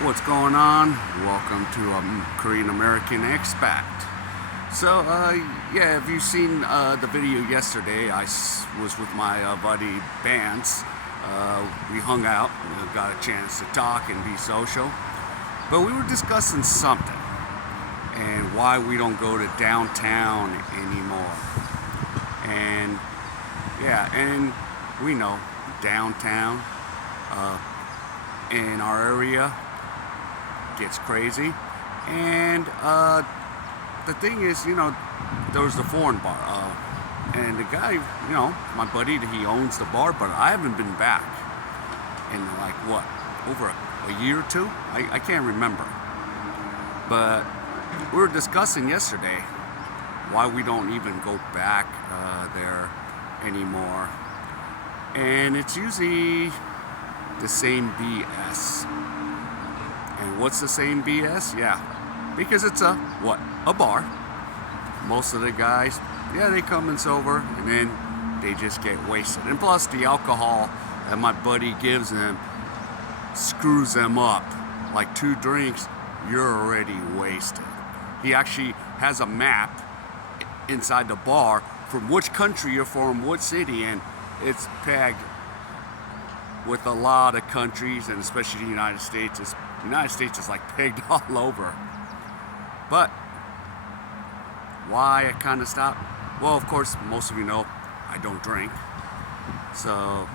What's going on? Welcome to Korean American Expat. So, yeah, have you seen the video yesterday? I was with my buddy Vance. We hung out, we got a chance to talk and be social. But we were discussing something and why we don't go to downtown anymore. And, yeah, and we know downtown in our area gets crazy. And the thing is, there was the foreign bar, and the guy, my buddy, he owns the bar, but I haven't been back in like what, over a year or two? I can't remember. But we were discussing yesterday why we don't even go back there anymore, and it's usually the same BS. And what's the same BS? Yeah, because it's a bar. Most of the guys, yeah, they come in sober and then they just get wasted. And plus the alcohol that my buddy gives them screws them up. Like 2 drinks, you're already wasted. He actually has a map inside the bar from which country you're from, what city, and it's pegged with a lot of countries, and especially the United States. The United States is like pegged all over. But why I kind of stopped? Well, of course, most of you know I don't drink. So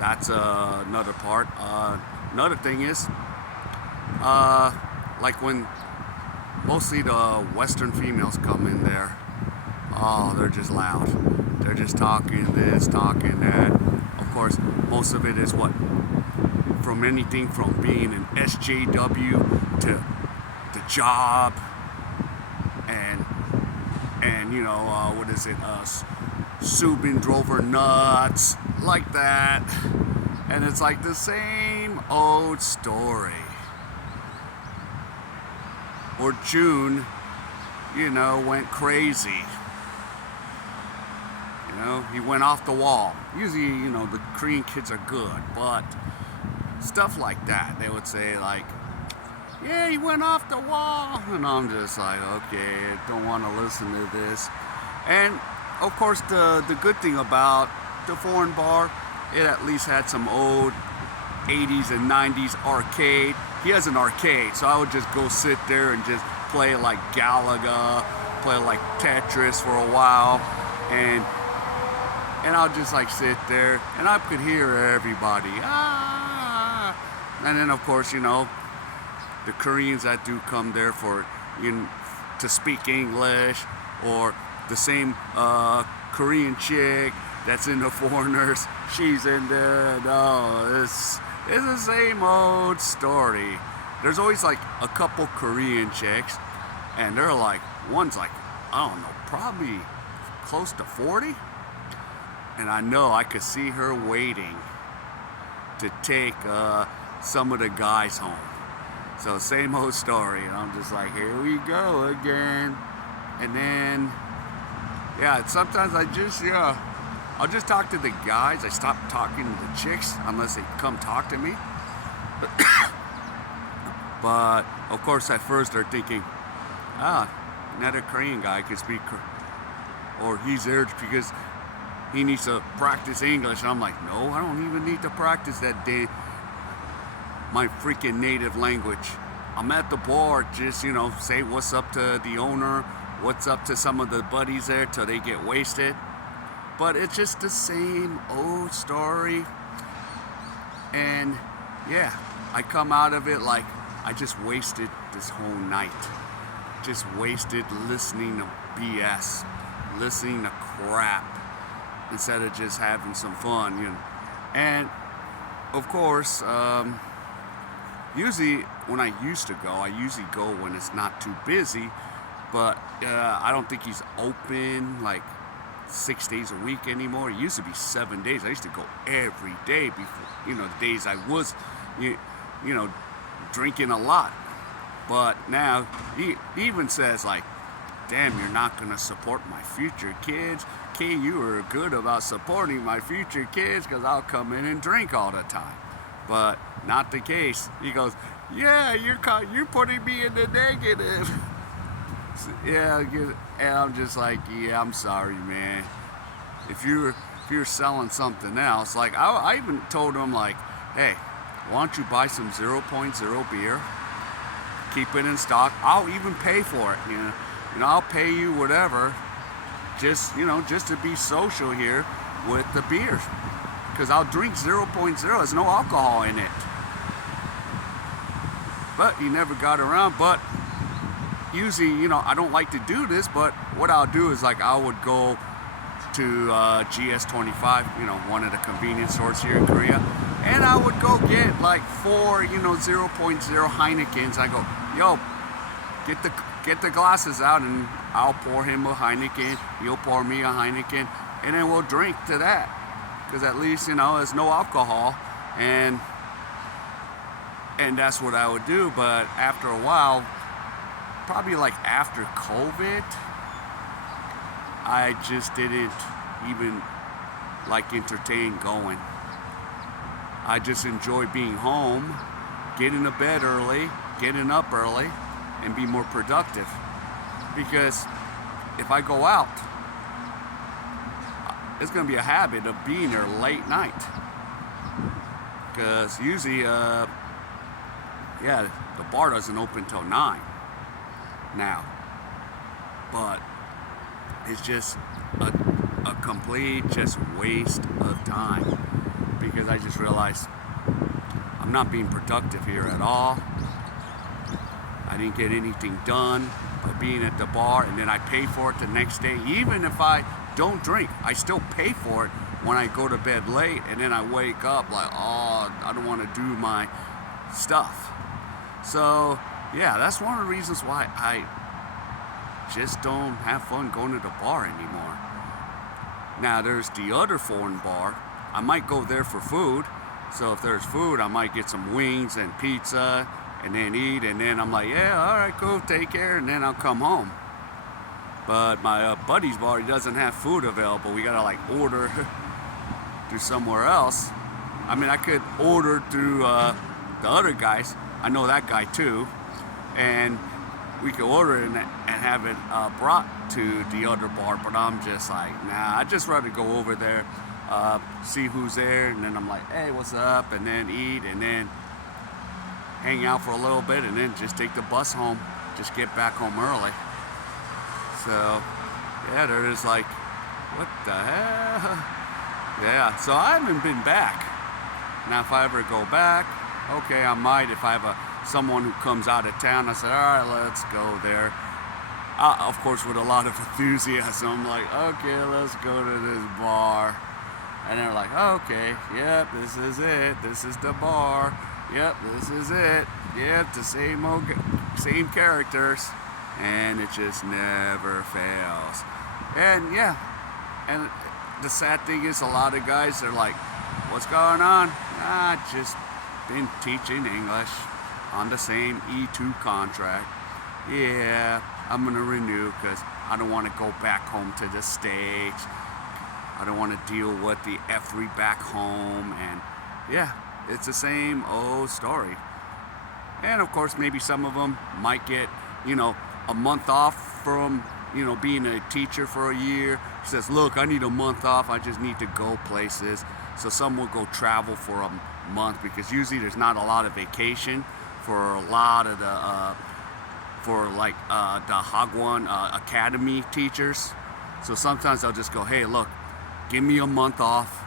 that's another part. Another thing is, like when mostly the Western females come in there, oh, they're just loud. They're just talking this, talking that. Of course, most of it is what? From anything from being an SJW to the job, and what is it? Subin drove her nuts, like that, and it's like the same old story. Or June, went crazy. He went off the wall. Usually, the Korean kids are good, but stuff like that, they would say like, yeah, he went off the wall, and I'm just like, okay, don't want to listen to this. And of course, the good thing about the foreign bar, it at least had some old 80s and 90s arcade. He has an arcade, so I would just go sit there and just play like Galaga, play like Tetris for a while, and I'll just like sit there, and I could hear everybody. And then of course, the Koreans that do come there for to speak English, or the same Korean chick that's in the foreigners, she's in there. No, it's the same old story. There's always like a couple Korean chicks, and they're like, one's like, I don't know, probably close to 40. And I know I could see her waiting to take some of the guys home. So same old story. And I'm just like, here we go again. And then, yeah, sometimes I'll just talk to the guys. I stop talking to the chicks unless they come talk to me. But of course, at first they're thinking, another Korean guy can speak, or he's there because he needs to practice English. And I'm like, no, I don't even need to practice that day. My freaking native language. I'm at the bar, just, say what's up to the owner, what's up to some of the buddies there till they get wasted. But it's just the same old story. And yeah, I come out of it like I just wasted this whole night. Just wasted listening to BS, listening to crap, instead of just having some fun, And of course, usually when I used to go, I usually go when it's not too busy, but I don't think he's open like 6 days a week anymore. It used to be 7 days. I used to go every day before, the days I was, drinking a lot. But now he even says like, damn, you're not gonna support my future kids. You were good about supporting my future kids because I'll come in and drink all the time. But not the case. He goes, yeah, you're putting me in the negative. Yeah, and I'm just like, yeah, I'm sorry, man. If you're selling something else, like I even told him like, hey, why don't you buy some zero point 0.0 beer, keep it in stock. I'll even pay for it. I'll pay you whatever, just to be social here with the beers, because I'll drink 0.0. There's no alcohol in it. But he never got around. But usually, I don't like to do this, but what I'll do is like I would go to GS25, one of the convenience stores here in Korea, and I would go get like 4, 0.0 Heinekens. I go, yo, get the glasses out, and I'll pour him a Heineken, he'll pour me a Heineken, and then we'll drink to that, because at least there's no alcohol, and that's what I would do. But after a while, probably like after COVID, I just didn't even like entertain going. I just enjoy being home, getting to bed early, getting up early, and be more productive. Because if I go out, it's going to be a habit of being there late night. Because usually, the bar doesn't open till 9 now. But it's just a complete just waste of time, because I just realized I'm not being productive here at all. I didn't get anything done by being at the bar, and then I pay for it the next day. Even if I don't drink, I still pay for it when I go to bed late, and then I wake up like, oh, I don't want to do my stuff. So yeah, that's one of the reasons why I just don't have fun going to the bar anymore. Now there's the other foreign bar. I might go there for food. So if there's food, I might get some wings and pizza and then eat, and then I'm like, yeah, all right, cool, take care, and then I'll come home. But my buddy's bar, he doesn't have food available. We gotta like order through somewhere else. I mean, I could order through the other guys. I know that guy too, and we could order it and have it brought to the other bar. But I'm just like, nah, I'd just rather go over there, see who's there, and then I'm like, hey, what's up, and then eat, and then hang out for a little bit, and then just take the bus home, just get back home early. So yeah, there is like, what the hell? Yeah, so I haven't been back. Now if I ever go back, okay, I might. If I have someone who comes out of town, I said, all right, let's go there. Of course, with a lot of enthusiasm, I'm like, okay, let's go to this bar. And they're like, okay, yep, this is it. This is the bar. Yep, this is it. Yep, the same characters. And it just never fails. And yeah, and the sad thing is, a lot of guys, they're like, what's going on? Just been teaching English on the same E2 contract. Yeah, I'm gonna renew because I don't want to go back home to the States. I don't want to deal with the F3 back home. And yeah, it's the same old story. And of course, maybe some of them might get, a month off from, being a teacher for a year. Says, look, I need a month off. I just need to go places. So some will go travel for a month, because usually there's not a lot of vacation for a lot of the, the Hagwon Academy teachers. So sometimes they'll just go, hey, look, give me a month off,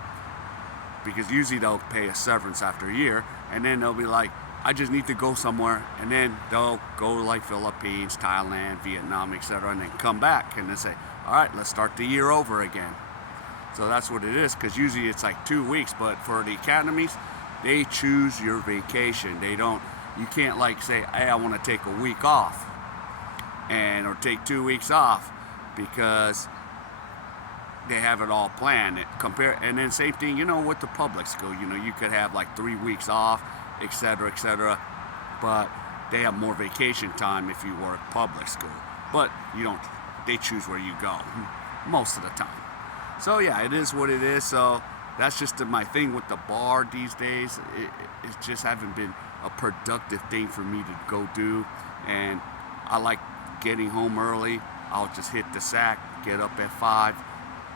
because usually they'll pay a severance after a year, and then they'll be like, I just need to go somewhere, and then they'll go like Philippines, Thailand, Vietnam, etc., and then come back and they say, all right, let's start the year over again. So that's what it is, because usually it's like 2 weeks, but for the academies, they choose your vacation. You can't like say, hey, I want to take a week off, or take 2 weeks off, because they have it all planned. And then same thing, with the public school, you could have like 3 weeks off, etc., but they have more vacation time if you work public school. But they choose where you go most of the time. So yeah, it is what it is. So that's just my thing with the bar these days. It just haven't been a productive thing for me to go do, and I like getting home early. I'll just hit the sack, get up at 5,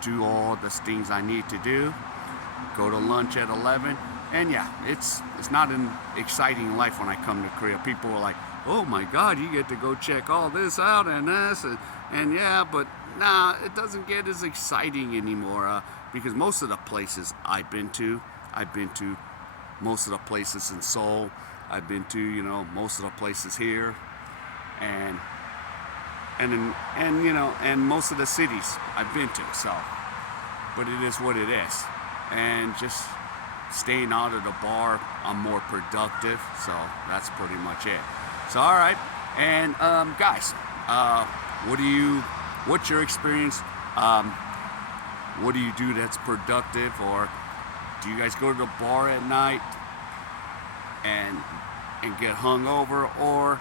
do all the things I need to do, go to lunch at 11, and yeah, it's not an exciting life when I come to Korea. People are like, oh my God, you get to go check all this out and this, and yeah, but nah, it doesn't get as exciting anymore, because most of the places I've been to most of the places in Seoul. I've been to, most of the places here, and most of the cities I've been to. So, but it is what it is, and just staying out of the bar, I'm more productive. So that's pretty much it. So all right, and guys, what's your experience? What do you do that's productive, or do you guys go to the bar at night and get hungover, or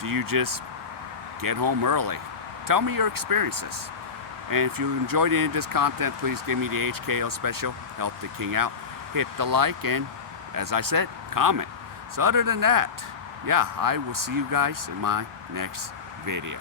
do you just get home early? Tell me your experiences. And if you enjoyed any of this content, please give me the HKO special, help the king out. Hit the like, and as I said, comment. So other than that, yeah, I will see you guys in my next video.